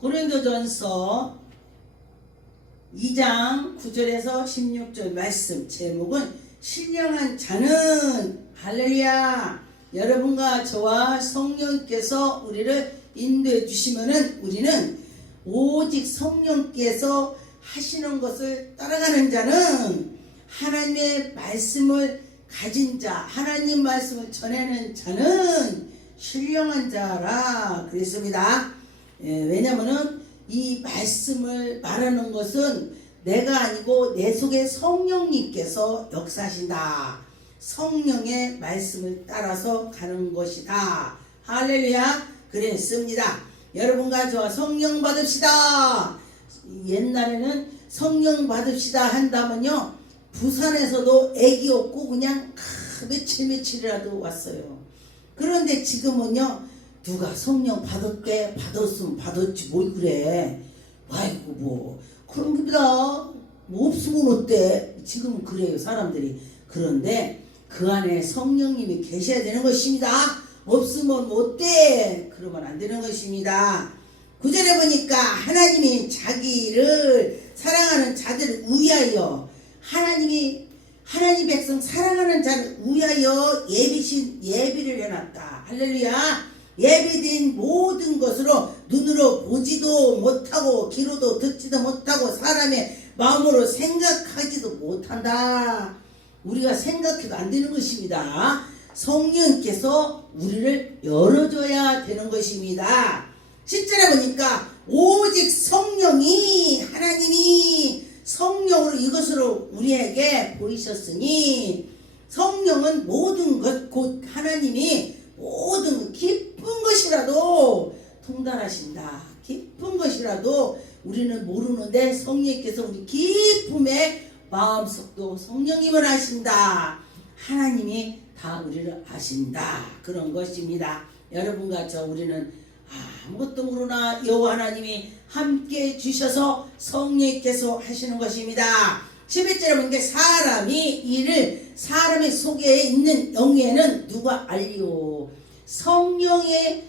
고린도전서 2장 9절에서 16절 말씀 제목은 신령한 자는 할렐루야. 여러분과 저와 성령께서 우리를 인도해 주시면은 우리는 오직 성령께서 하시는 것을 따라가는 자는 하나님의 말씀을 가진 자, 하나님 말씀을 전하는 자는 신령한 자라 그랬습니다. 왜냐면은 이 말씀을 말하는 것은 내가 아니고 내 속에 성령님께서 역사하신다. 성령의 말씀을 따라서 가는 것이다. 할렐루야. 그랬습니다. 여러분과 저와 성령 받읍시다. 옛날에는 성령 받읍시다 한다면요, 부산에서도 애기 없고 그냥 며칠이라도 왔어요. 그런데 지금은요, 누가 성령 받았대, 받았으면 받았지 뭘 그래. 아이고 뭐 그런 겁니다. 뭐 없으면 어때. 지금은 그래요 사람들이. 그런데 그 안에 성령님이 계셔야 되는 것입니다. 없으면 어때. 그러면 안 되는 것입니다. 9절에 보니까 하나님이 자기를 사랑하는 자들을 위하여, 하나님 백성 사랑하는 자를 위하여 예비를 해놨다. 할렐루야. 예비된 모든 것으로 눈으로 보지도 못하고 귀로도 듣지도 못하고 사람의 마음으로 생각하지도 못한다. 우리가 생각해도 안 되는 것입니다. 성령께서 우리를 열어줘야 되는 것입니다. 10절에 보니까 오직 성령이, 하나님이 성령으로 이것으로 우리에게 보이셨으니, 성령은 모든 것, 곧 하나님이 모든 깊은 것이라도 통달하신다. 깊은 것이라도 우리는 모르는데 성령께서 우리 깊음의 마음속도 성령님을 아신다. 하나님이 다 우리를 아신다. 그런 것입니다. 여러분과 저 우리는 아무것도 모르나 여호와 하나님이 함께 주셔서 성령께서 하시는 것입니다. 11절에 보니까 사람의 속에 있는 영예는 누가 알리오.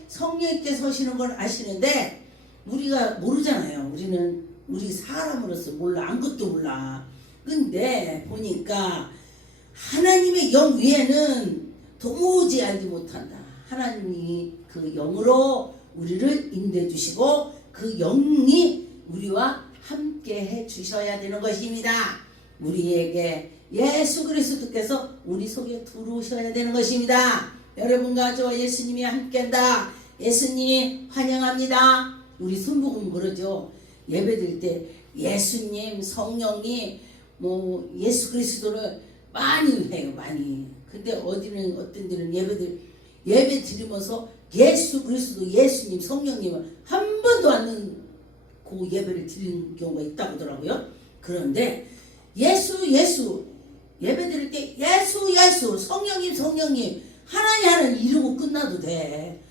성령께서 하시는 걸 아시는데 우리가 모르잖아요. 우리 사람으로서 몰라. 아무것도 몰라. 근데 보니까 하나님의 영 위에는 도무지 알지 못한다. 하나님이 그 영으로 우리를 인도해 주시고 그 영이 우리와 함께 해 주셔야 되는 것입니다. 우리에게 예수 그리스도께서 우리 속에 들어오셔야 되는 것입니다. 여러분과 저와 예수님이 함께한다. 예수님 환영합니다. 우리 순복음 그러죠. 예배드릴 때 예수님, 성령님, 뭐 예수 그리스도를 많이 해요. 많이. 근데 어떤 데는 예배 드리면서 예수 그리스도, 예수님, 성령님을 한 번도 안 그 예배를 드리는 경우가 있다고 하더라고요. 그런데 예수 예배 드릴 때 예수 성령님 하나님 이러고 끝나도 돼.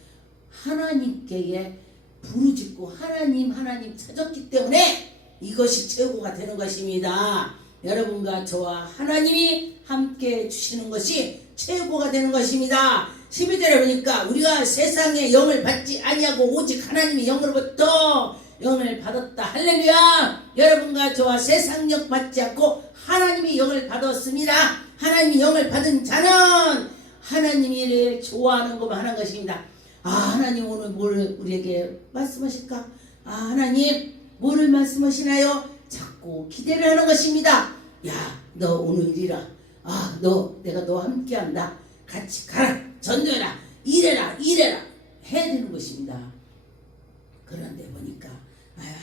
하나님께 부르짖고 하나님 찾았기 때문에 이것이 최고가 되는 것입니다. 여러분과 저와 하나님이 함께 주시는 것이 최고가 되는 것입니다. 12절에 보니까 우리가 세상의 영을 받지 아니하고 오직 하나님의 영으로부터 영을 받았다. 할렐루야. 여러분과 저와 세상 영 받지 않고 하나님의 영을 받았습니다. 하나님의 영을 받은 자는 하나님을 좋아하는 것만 하는 것입니다. 하나님 오늘 뭘 우리에게 말씀하실까? 하나님 뭐를 말씀하시나요? 자꾸 기대를 하는 것입니다. 야, 너 오늘 이리라. 내가 너와 함께한다. 같이 가라. 전도해라. 이래라. 해야 되는 것입니다. 그런데 보니까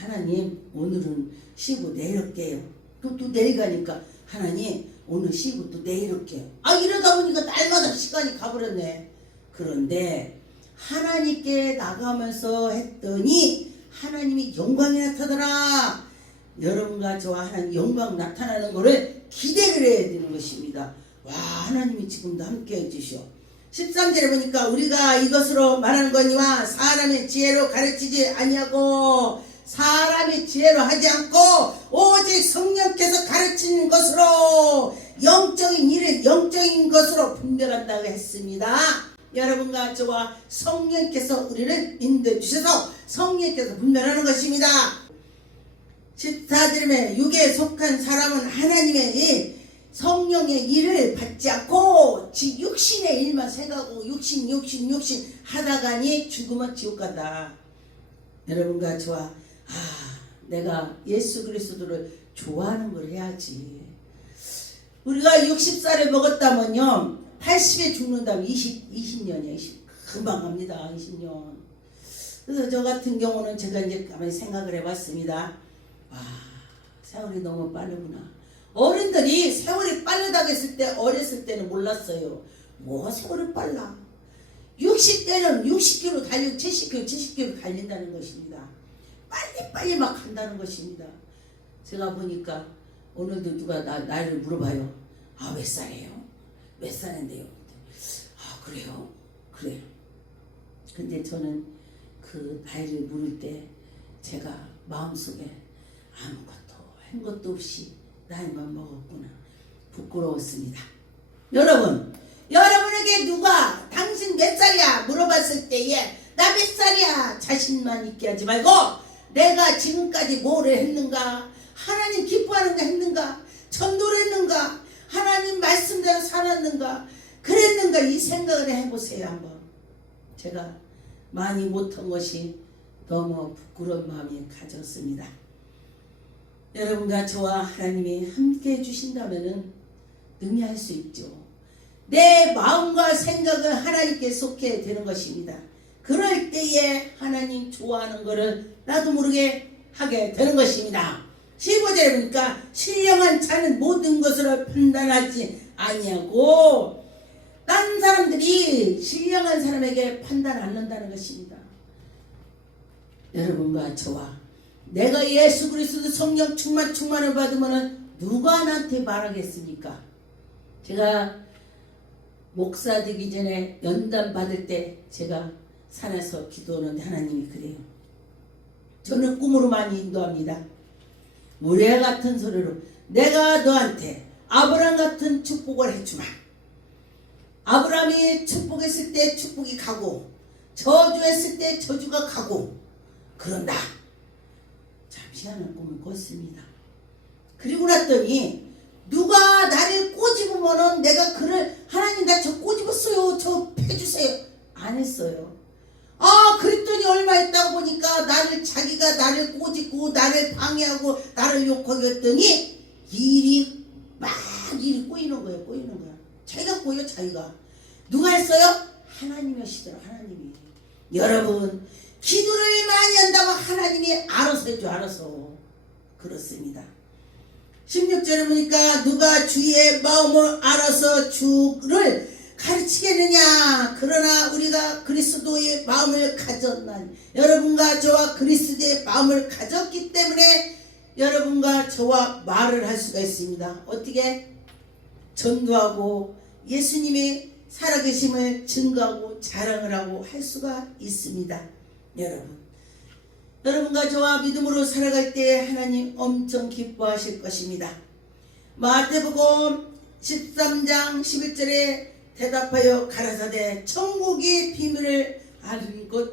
하나님 오늘은 쉬고 내일 올게요. 또 내일 가니까 하나님 오늘 쉬고 또 내일 올게요. 이러다 보니까 날마다 시간이 가버렸네. 그런데 하나님께 나가면서 했더니 하나님이 영광이 나타나더라. 여러분과 저와 하나님 영광 나타나는 것을 기대를 해야 되는 것입니다. 와, 하나님이 지금도 함께 해주시오. 13절에 보니까 우리가 이것으로 말하는 거니와 사람의 지혜로 가르치지 아니하고 사람의 지혜로 하지 않고 오직 성령께서 가르치는 것으로 영적인 일을 영적인 것으로 분별한다고 했습니다. 여러분과 저와 성령께서 우리를 인도해 주셔서 성령께서 분별하는 것입니다. 14절에 육에 속한 사람은 하나님의 일, 성령의 일을 받지 않고 육신의 일만 생각하고 육신 하다가니 죽으면 지옥 간다. 여러분과 저와 내가 예수 그리스도를 좋아하는 걸 해야지. 우리가 60살에 먹었다면요 80에 죽는다면 20년이에요. 금방 갑니다. 20년. 그래서 저 같은 경우는 제가 이제 가만히 생각을 해봤습니다. 세월이 너무 빠르구나. 어른들이 세월이 빠르다고 했을 때 어렸을 때는 몰랐어요. 뭐 세월이 빨라. 60대는 60km 달리고 70km 달린다는 것입니다. 빨리 막 간다는 것입니다. 제가 보니까 오늘도 누가 나이를 물어봐요. 몇 살이에요? 몇 살인데요? 그래요? 그래요. 근데 저는 그 나이를 물을 때 제가 마음속에 아무것도 한 것도 없이 나이만 먹었구나. 부끄러웠습니다. 여러분에게 누가 당신 몇 살이야? 물어봤을 때에 나 몇 살이야? 자신만 있게 하지 말고 내가 지금까지 뭐를 했는가? 하나님 기뻐하는 거 했는가? 전도를 했는가? 하나님 말씀대로 살았는가? 그랬는가? 이 생각을 해보세요. 한번. 제가 많이 못한 것이 너무 부끄러운 마음이 가졌습니다. 여러분과 저와 하나님이 함께 해주신다면 능히 할 수 있죠. 내 마음과 생각을 하나님께 속해 되는 것입니다. 그럴 때에 하나님 좋아하는 것을 나도 모르게 하게 되는 것입니다. 15절에 보니까 신령한 자는 모든 것을 판단하지 아니하고 딴 사람들이 신령한 사람에게 판단 안 한다는 것입니다. 여러분과 저와 내가 예수 그리스도 성령 충만을 받으면 누가 나한테 말하겠습니까? 제가 목사 되기 전에 연단 받을 때 제가 산에서 기도하는데 하나님이 그래요. 저는 꿈으로 많이 인도합니다. 우레 같은 소리로 내가 너한테 아브라함 같은 축복을 해주마. 아브라함이 축복했을 때 축복이 가고 저주했을 때 저주가 가고 그런다. 잠시 하는 꿈을 꿨습니다. 그리고 났더니 누가 나를 꼬집으면은 내가 그를 하나님 나 저 꼬집었어요. 저 해주세요. 안 했어요. 그랬더니 얼마 있다가 보니까 자기가 나를 꼬집고 나를 방해하고 나를 욕하게 했더니 일이 꼬이는 거예요. 자기가 꼬여 자기가. 누가 했어요? 하나님이 하시더라. 하나님이. 여러분 기도를 많이 한다고 하나님이 알아서 해줘. 알아서. 그렇습니다. 16절에 보니까 누가 주의 마음을 알아서 주를 가르치겠느냐. 그러나 우리가 그리스도의 마음을 가졌나니 여러분과 저와 그리스도의 마음을 가졌기 때문에 여러분과 저와 말을 할 수가 있습니다. 어떻게? 전도하고 예수님의 살아계심을 증거하고 자랑을 하고 할 수가 있습니다. 여러분과 저와 믿음으로 살아갈 때 하나님 엄청 기뻐하실 것입니다. 마태복음 13장 11절에 대답하여 가라사대 천국의 비밀을 아는 것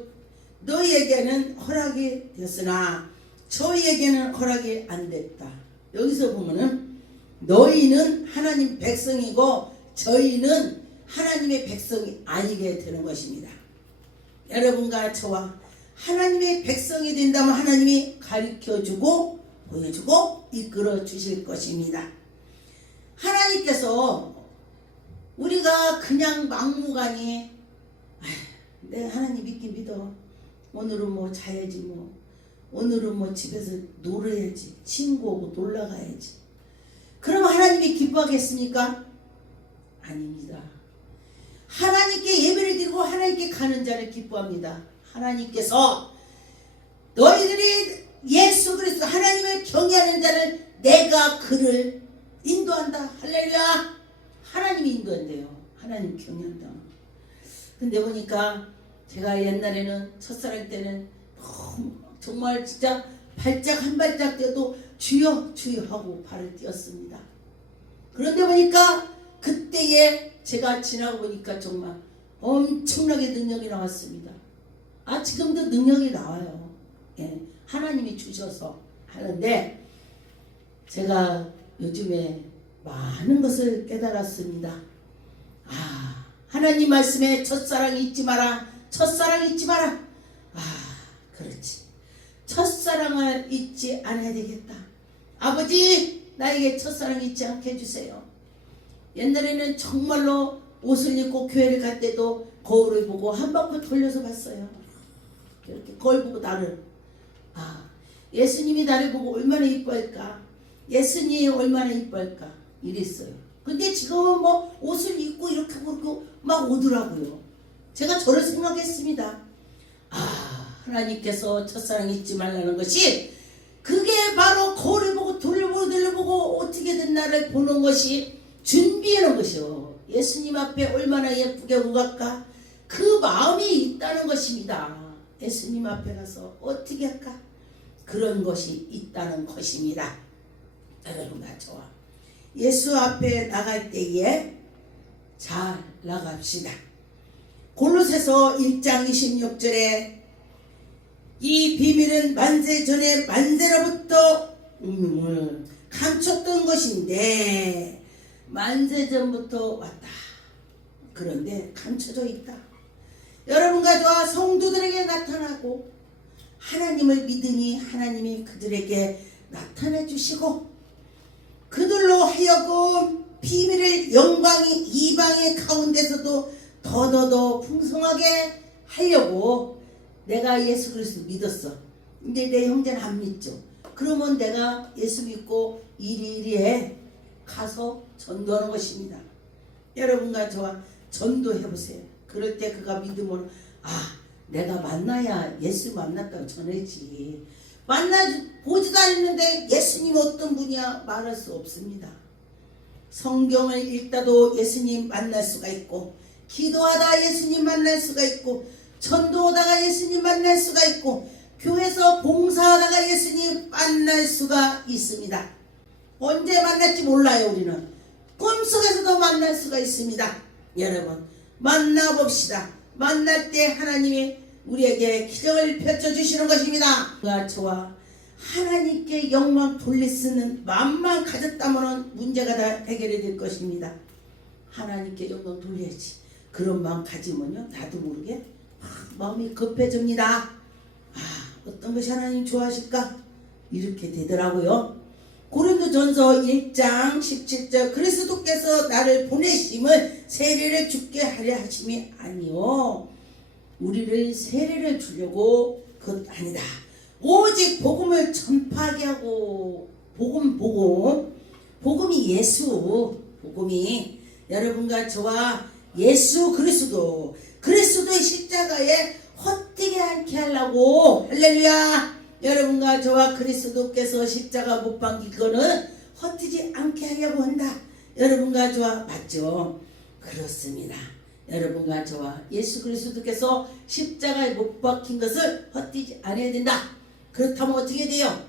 너희에게는 허락이 되었으나 저희에게는 허락이 안 됐다. 여기서 보면은 너희는 하나님 백성이고 저희는 하나님의 백성이 아니게 되는 것입니다. 여러분과 저와 하나님의 백성이 된다면 하나님이 가르쳐주고 보여주고 이끌어 주실 것입니다. 하나님께서 우리가 그냥 막무가내 내 하나님 믿긴 믿어. 오늘은 뭐 자야지 뭐. 오늘은 뭐 집에서 놀아야지. 친구하고 놀러 가야지. 그럼 하나님이 기뻐하겠습니까? 아닙니다. 하나님께 예배를 드리고 하나님께 가는 자를 기뻐합니다. 하나님께서 너희들이 예수 그리스도 하나님을 경외하는 자를 내가 그를 인도한다. 할렐루야. 하나님이 인도한대요. 하나님 경외한다. 근데 보니까 제가 옛날에는 첫사랑 때는 정말 진짜 발짝 한 발짝 떼도 주여 주여 하고 발을 띄었습니다. 그런데 보니까 그때에 제가 지나고 보니까 정말 엄청나게 능력이 나왔습니다. 지금도 능력이 나와요. 예, 하나님이 주셔서 하는데 제가 요즘에 많은 것을 깨달았습니다. 하나님 말씀에 첫사랑 잊지 마라. 첫사랑 잊지 마라. 그렇지. 첫사랑을 잊지 않아야 되겠다. 아버지, 나에게 첫사랑 잊지 않게 해주세요. 옛날에는 정말로 옷을 입고 교회를 갈 때도 거울을 보고 한 바퀴 돌려서 봤어요. 이렇게 거울 보고 나를. 예수님이 나를 보고 얼마나 이뻐할까. 예수님이 얼마나 이뻐할까. 이랬어요. 근데 지금은 뭐 옷을 입고 이렇게 그렇고 막 오더라고요. 제가 저를 생각했습니다. 하나님께서 첫사랑 잊지 말라는 것이 그게 바로 거울을 보고 돌려보고 어떻게든 나를 보는 것이 준비해 놓은 것이요. 예수님 앞에 얼마나 예쁘게 오갈까? 그 마음이 있다는 것입니다. 예수님 앞에 가서 어떻게 할까? 그런 것이 있다는 것입니다. 여러분과 저와 예수 앞에 나갈 때에 잘 나갑시다. 골로새서 1장 26절에 이 비밀은 만세 전에 만세로부터 감췄던 것인데 만세 전부터 왔다. 그런데 감춰져 있다. 여러분과 저와 성도들에게 나타나고 하나님을 믿으니 하나님이 그들에게 나타내 주시고 그들로 하여금 비밀을 영광이 이방의 가운데서도 더더더 풍성하게 하려고 내가 예수 그리스도 믿었어. 근데 내 형제는 안 믿죠. 그러면 내가 예수 믿고 이리이리에 가서 전도하는 것입니다. 여러분과 저와 전도해보세요. 그럴 때 그가 믿으면 내가 만나야 예수 만났다고 전하지. 보지도 않는데 예수님 어떤 분이야 말할 수 없습니다. 성경을 읽다도 예수님 만날 수가 있고 기도하다 예수님 만날 수가 있고 전도하다가 예수님 만날 수가 있고 교회에서 봉사하다가 예수님 만날 수가 있습니다. 언제 만날지 몰라요. 우리는 꿈속에서도 만날 수가 있습니다. 여러분 만나봅시다. 만날 때 하나님이 우리에게 기적을 펼쳐주시는 것입니다. 저와 하나님께 영광 돌릴 수 있는 마음만 가졌다면 문제가 다 해결이 될 것입니다. 하나님께 영광 돌려야지. 그런 마음 가지면요 나도 모르게 마음이 급해집니다. 어떤 것이 하나님 좋아하실까? 이렇게 되더라고요. 고린도전서 1장 17절 그리스도께서 나를 보내심을 세례를 주게 하려 하심이 아니요 우리를 세례를 주려고 그것 아니다. 오직 복음을 전파하게 하고 복음이 예수 복음이 여러분과 저와 예수 그리스도의 십자가에 헛되게 않게 하려고 할렐루야. 여러분과 저와 그리스도께서 십자가 못 박힌 거는 헛되지 않게 하려고 한다. 여러분과 저와 맞죠? 그렇습니다. 여러분과 저와 예수 그리스도께서 십자가에 못 박힌 것을 헛되지 않아야 된다. 그렇다면 어떻게 돼요?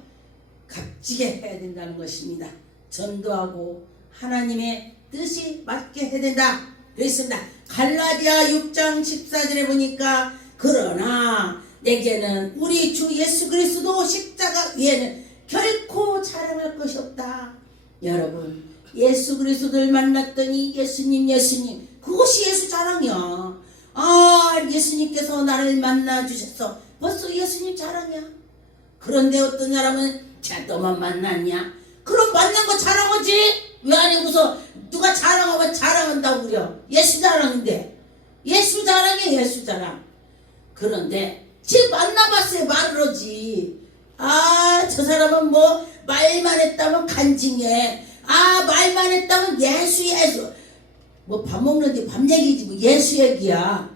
값지게 해야 된다는 것입니다. 전도하고 하나님의 뜻이 맞게 해야 된다. 그렇습니다. 갈라디아 6장 14절에 보니까 그러나 내게는 우리 주 예수 그리스도 십자가 위에는 결코 자랑할 것이 없다. 여러분 예수 그리스도를 만났더니 예수님 그것이 예수 자랑이야. 예수님께서 나를 만나 주셨어. 벌써 예수님 자랑이야. 그런데 어떤 사람은 너만 만났냐? 그럼 만난 거 자랑하지. 왜 아니고서 누가 자랑하면 자랑한다고 그려. 예수 자랑인데 예수 자랑이야. 예수 자랑. 그런데 지금 만나봤어요. 말을 하지. 저 사람은 뭐 말만 했다면 간증해. 말만 했다면 예수. 뭐 밥 먹는데 밥 얘기지 뭐 예수 얘기야.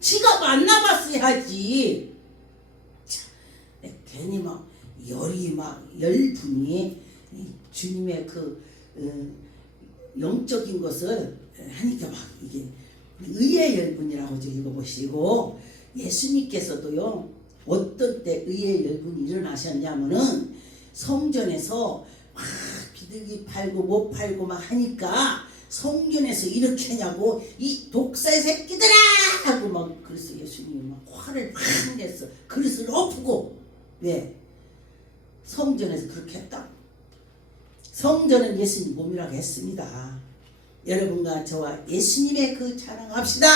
지가 만나봤어야지. 괜히 막 열분이 주님의 그 영적인 것을 하니까 막 이게 의의 열분이라고 읽어보시고 예수님께서도요 어떤 때 의의 열분이 일어나셨냐면은 성전에서 막 비둘기 팔고 못 팔고 막 하니까 성전에서 이렇게 하냐고 이 독사의 새끼들아 하고 막 그래서 예수님이 막 화를 확 냈어. 그릇을 엎고. 왜? 성전에서 그렇게 했다. 성전은 예수님 몸이라고 했습니다. 여러분과 저와 예수님의 그 자랑합시다.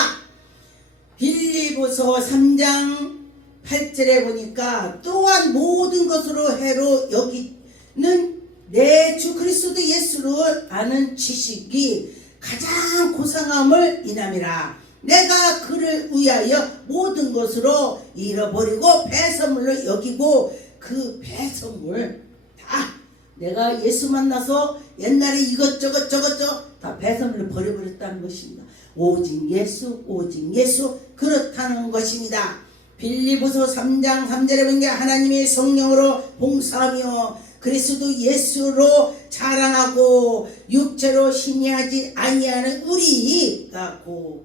빌립보서 3장 8절에 보니까 또한 모든 것으로 해로 여기는 내 주 그리스도 예수를 아는 지식이 가장 고상함을 인함이라. 내가 그를 위하여 모든 것으로 잃어버리고 배설물로 여기고 그 배설물 다 내가 예수 만나서 옛날에 이것저것 저것저것 다 배설물로 버려버렸다는 것입니다. 오직 예수 오직 예수 그렇다는 것입니다. 빌립보서 3장 3절에 보니까 하나님의 성령으로 봉사하며 그리스도 예수로 자랑하고 육체로 신뢰하지 아니하는 우리가 고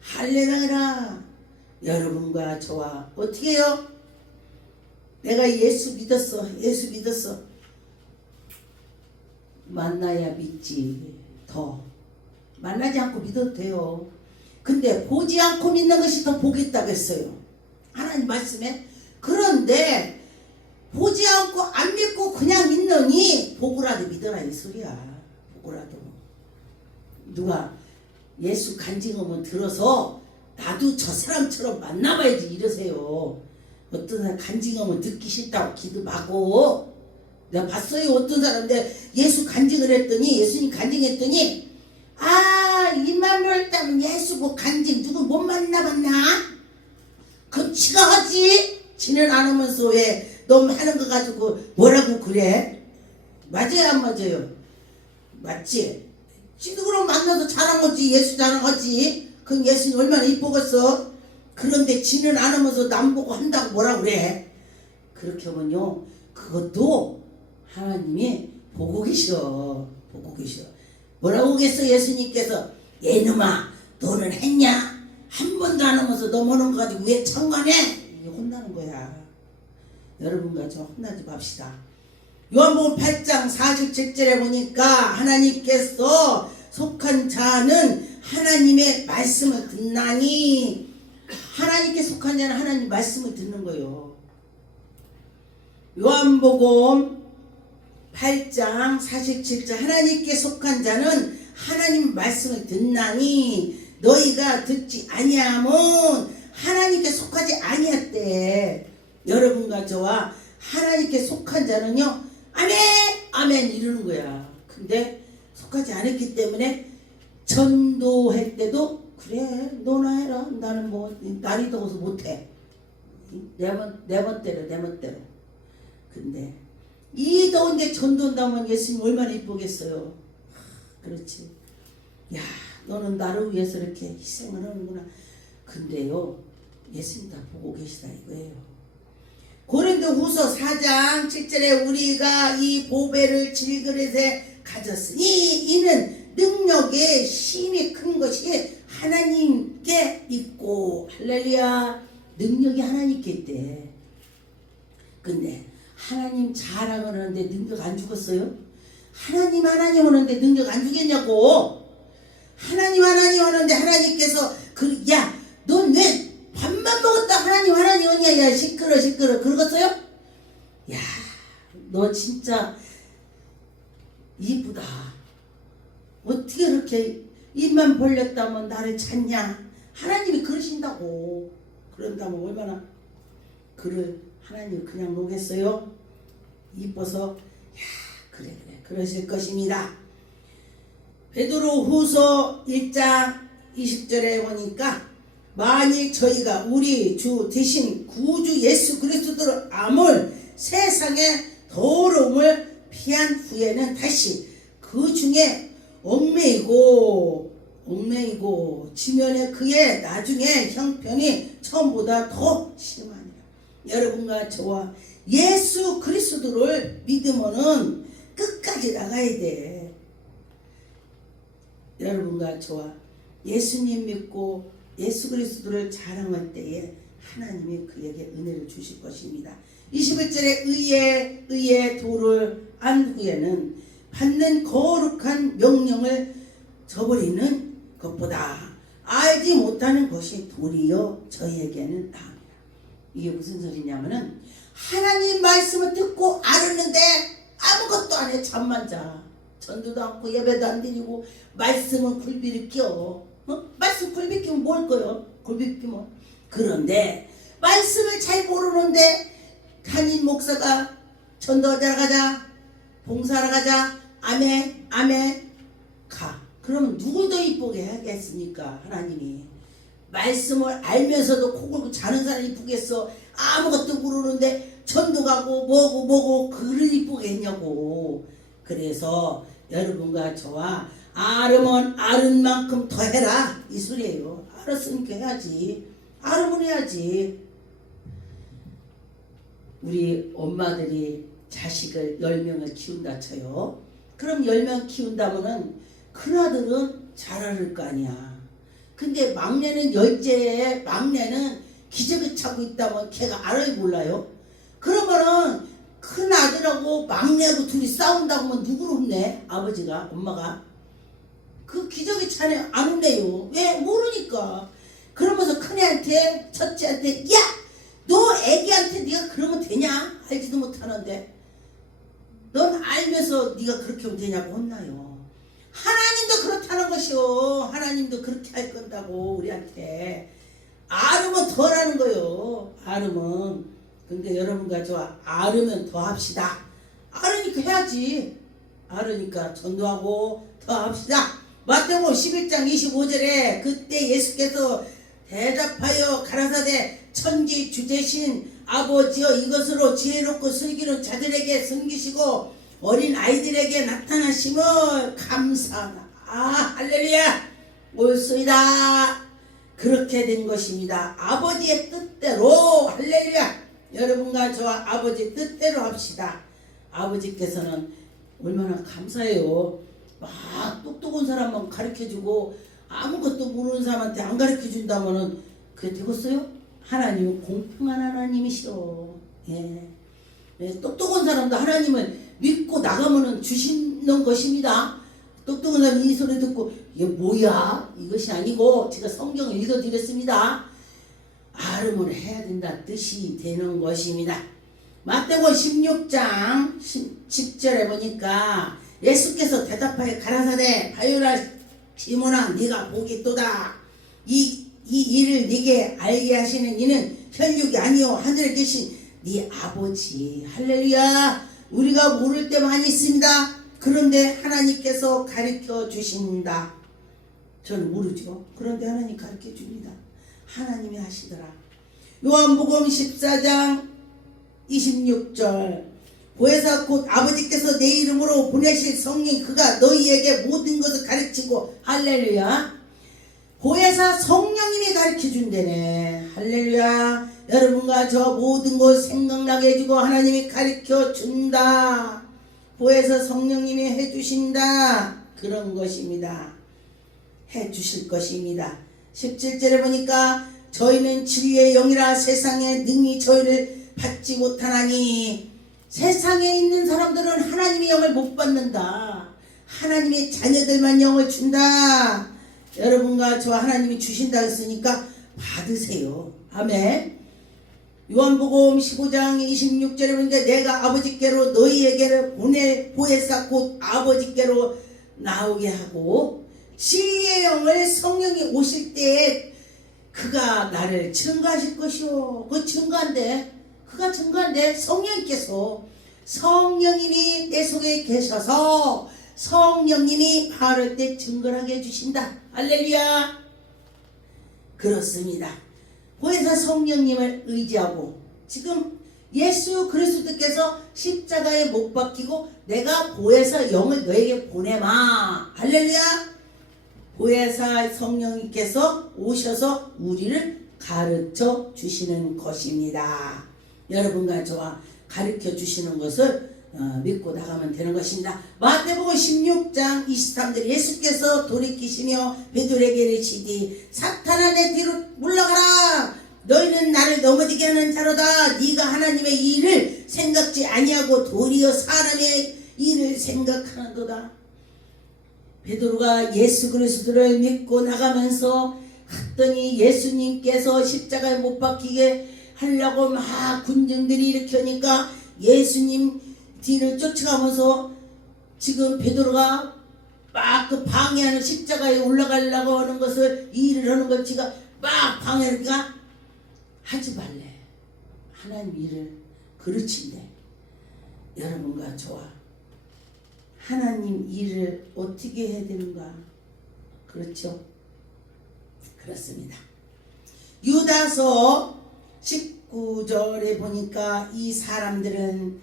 할렐루야. 여러분과 저와 어떻게 해요? 내가 예수 믿었어. 예수 믿었어. 만나야 믿지. 더 만나지 않고 믿어도 돼요. 근데 보지 않고 믿는 것이 더 복이 있다고 했어요. 하나님 말씀에. 그런데 보지 않고 안 믿고 그냥 믿느니 보고라도 믿어라 이 소리야. 보고라도. 누가 예수 간증하면 들어서 나도 저 사람처럼 만나봐야지 이러세요. 어떤 사람 간증하면 듣기 싫다고 기도 마고. 내가 봤어요. 어떤 사람인데 예수 간증을 했더니 예수님 간증했더니 입만 따면 예수 뭐 간증 누구 못 만나봤나? 그럼 지가 하지. 지는 않으면서 왜 너 하는 거 가지고 뭐라고 그래? 맞아요 안 맞아요? 맞지? 지도 그럼 만나서 자랑하지. 예수 자랑하지. 그럼 예수님 얼마나 이쁘겠어? 그런데 지는 않으면서 남 보고 한다고 뭐라 그래? 그렇게 하면요 그것도 하나님이 보고 계셔. 보고 계셔. 뭐라고 하겠어 예수님께서? 얘놈아 너는 했냐? 한 번도 안 하면서 너 뭐는 거 가지고 왜 청관해? 혼나는 거야. 여러분과 저 혼나지 맙시다. 요한복음 8장 47절에 보니까 하나님께서 속한 자는 하나님의 말씀을 듣나니. 하나님께 속한 자는 하나님 말씀을 듣는 거예요. 요한복음 8장 47절 하나님께 속한 자는 하나님 말씀을 듣나니 너희가 듣지 아니하면 하나님께 속하지 아니했대. 여러분과 저와 하나님께 속한 자는요 아멘 아멘 이러는 거야. 근데 속하지 않았기 때문에 전도할 때도 그래 너나 해라. 나는 뭐 날이 더워서 못해. 내 멋대로. 근데 이 더운데 전도한다면 예수님 얼마나 이쁘겠어요. 그렇지. 야 너는 나를 위해서 이렇게 희생을 하는구나. 근데요 예수님 다 보고 계시다 이거예요. 고린도후서 4장 7절에 우리가 이 보배를 질그릇에 가졌으니 이는 능력의 힘이 큰 것이 하나님께 있고. 할렐루야. 능력이 하나님께 있대. 근데 하나님 자랑을 하는데 능력 안 죽었어요? 하나님 하는데 능력 안 주겠냐고. 하나님 하는데 하나님께서 야 넌 왜 밥만 먹었다 하나님 언니야. 야 시끄러 그러겠어요? 야 너 진짜 이쁘다. 어떻게 그렇게 입만 벌렸다면 나를 찾냐. 하나님이 그러신다고. 그런다면 얼마나 그를 하나님이 그냥 놓겠어요? 이뻐서 그래 그러실 것입니다. 베드로후서 1장 20절에 보니까 만일 저희가 우리 주 대신 구주 예수 그리스도를 암을 세상의 더러움을 피한 후에는 다시 그 중에 얽매이고 지면에 그의 나중에 형편이 처음보다 더 심하니라. 여러분과 저와 예수 그리스도를 믿으면은 끝까지 나가야 돼. 여러분과 저와 예수님 믿고 예수 그리스도를 자랑할 때에 하나님이 그에게 은혜를 주실 것입니다. 21절에 의의 도를 안 후에는 받는 거룩한 명령을 저버리는 것보다 알지 못하는 것이 도리어 저희에게는 나음이라. 이게 무슨 소리냐면은 하나님 말씀을 듣고 알았는데 아무것도 안 해. 잠만 자. 전도도 않고 예배도 안 드리고 말씀은 굴비를 끼워. 말씀 굴비 끼면 뭘 거요? 굴비 끼면. 그런데 말씀을 잘 모르는데 담임 목사가 전도하러 가자, 봉사하러 가자, 아멘 아멘 가. 그러면 누굴 더 이쁘게 하겠습니까? 하나님이. 말씀을 알면서도 코 골고 자는 사람이 이쁘겠어? 아무것도 모르는데 전도 가고 뭐고 그를 이쁘게 했냐고. 그래서 여러분과 저와 알으면 알은 만큼 더 해라 이 소리예요. 알았으니까 해야지. 알으면 해야지. 우리 엄마들이 자식을 10명을 키운다 쳐요. 그럼 10명 키운다면은 큰아들은 잘 알을 거 아니야. 근데 막내는 열째에 막내는 기저귀 차고 있다면 걔가 알아요 몰라요? 그러면은 큰아들하고 막내하고 둘이 싸운다고 하면 누구를 혼내? 아버지가? 엄마가? 그 기저귀 차네 안 혼내요. 왜? 모르니까. 그러면서 큰애한테 첫째한테 야! 너 애기한테 네가 그러면 되냐? 알지도 못하는데 넌 알면서 네가 그렇게 하면 되냐고 혼나요. 하나님도 그렇다는 것이요. 하나님도 그렇게 할 건다고 우리한테. 알으면 덜하는 거요. 알으면. 근데 여러분과 저 알으면 더 합시다. 알으니까 해야지. 알으니까 전도하고 더 합시다. 마태복음 11장 25절에 그때 예수께서 대답하여 가라사대 천지 주제신 아버지여 이것으로 지혜롭고 슬기로운 자들에게 섬기시고 어린 아이들에게 나타나심을 감사하나. 할렐루야. 옳소이다. 그렇게 된 것입니다. 아버지의 뜻대로. 할렐루야. 여러분과 저와 아버지 뜻대로 합시다. 아버지께서는 얼마나 감사해요. 막 똑똑한 사람만 가르쳐주고 아무것도 모르는 사람한테 안 가르쳐준다면은 그게 되겠어요? 하나님은 공평한 하나님이시오. 예. 예, 똑똑한 사람도 하나님을 믿고 나가면은 주시는 것입니다. 똑똑한 사람이 이 소리 듣고 이게 뭐야? 이것이 아니고 제가 성경을 읽어드렸습니다. 알으면 해야 된다 뜻이 되는 것입니다. 마태복음 16장 10절에 보니까 예수께서 대답하여 가라사대 바요라 시몬아 네가 복이 있도다. 이 일을 네게 알게 하시는 이는 혈육이 아니요 하늘에 계신 네 아버지. 할렐루야. 우리가 모를 때 많이 있습니다. 그런데 하나님께서 가르쳐 주신다. 저는 모르죠. 그런데 하나님 가르쳐 줍니다. 하나님이 하시더라. 요한복음 14장 26절 보혜사 곧 아버지께서 내 이름으로 보내실 성령 그가 너희에게 모든 것을 가르치고. 할렐루야. 보혜사 성령님이 가르쳐준다네. 할렐루야. 여러분과 저 모든 것 생각나게 해주고 하나님이 가르쳐준다. 보혜사 성령님이 해주신다. 그런 것입니다. 해주실 것입니다. 17절에 보니까 저희는 진리의 영이라 세상에 능히 저희를 받지 못하나니. 세상에 있는 사람들은 하나님의 영을 못 받는다. 하나님의 자녀들만 영을 준다. 여러분과 저 하나님이 주신다 했으니까 받으세요. 아멘. 요한복음 15장 26절에 보니까 내가 아버지께로 너희에게를 보낼 보혜사 곧 아버지께로 나오게 하고 진리의 영을 성령이 오실 때에 그가 나를 증거하실 것이요. 그 증거한데 그가 증거한데 성령님이 내 속에 계셔서 성령님이 바를 때 증거하게 해주신다. 할렐루야. 그렇습니다. 보혜사 성령님을 의지하고 지금 예수 그리스도께서 십자가에 못 박히고 내가 보혜사 영을 너에게 보내마. 할렐루야. 보혜사 성령님께서 오셔서 우리를 가르쳐 주시는 것입니다. 여러분과 저와 가르쳐 주시는 것을 믿고 나가면 되는 것입니다. 마태복음 16장 23절 예수께서 돌이키시며 베드로에게 이르시되 사탄아 내 뒤로 물러가라. 너희는 나를 넘어지게 하는 자로다. 네가 하나님의 일을 생각지 아니하고 도리어 사람의 일을 생각하는도다. 베드로가 예수 그리스도를 믿고 나가면서 갔더니 예수님께서 십자가에 못 박히게 하려고 막 군중들이 일으키니까 예수님 뒤를 쫓아가면서 지금 베드로가 막 그 방해하는 십자가에 올라가려고 하는 것을 일을 하는 걸 지가 막 방해하니까 하지 말래. 하나님 일을 그르친대. 여러분과 저와 하나님 일을 어떻게 해야 되는가? 그렇죠? 그렇습니다. 유다서 19절에 보니까 이 사람들은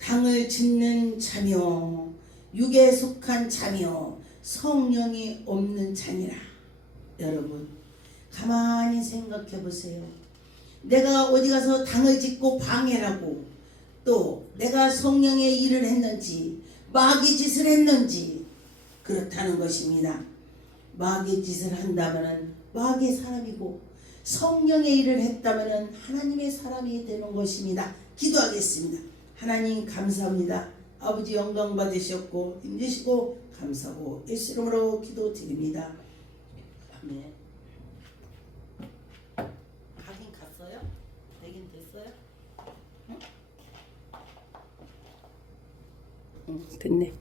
당을 짓는 자며 육에 속한 자며 성령이 없는 자니라. 여러분 가만히 생각해 보세요. 내가 어디 가서 당을 짓고 방해라고 또 내가 성령의 일을 했는지 마귀 짓을 했는지 그렇다는 것입니다. 마귀 짓을 한다면 마귀의 사람이고 성령의 일을 했다면 하나님의 사람이 되는 것입니다. 기도하겠습니다. 하나님 감사합니다. 아버지 영광 받으셨고 힘주시고 감사하고 예수 이름으로 기도드립니다. 아멘. 하긴 갔어요? 되긴 됐어요? 응? 됐네.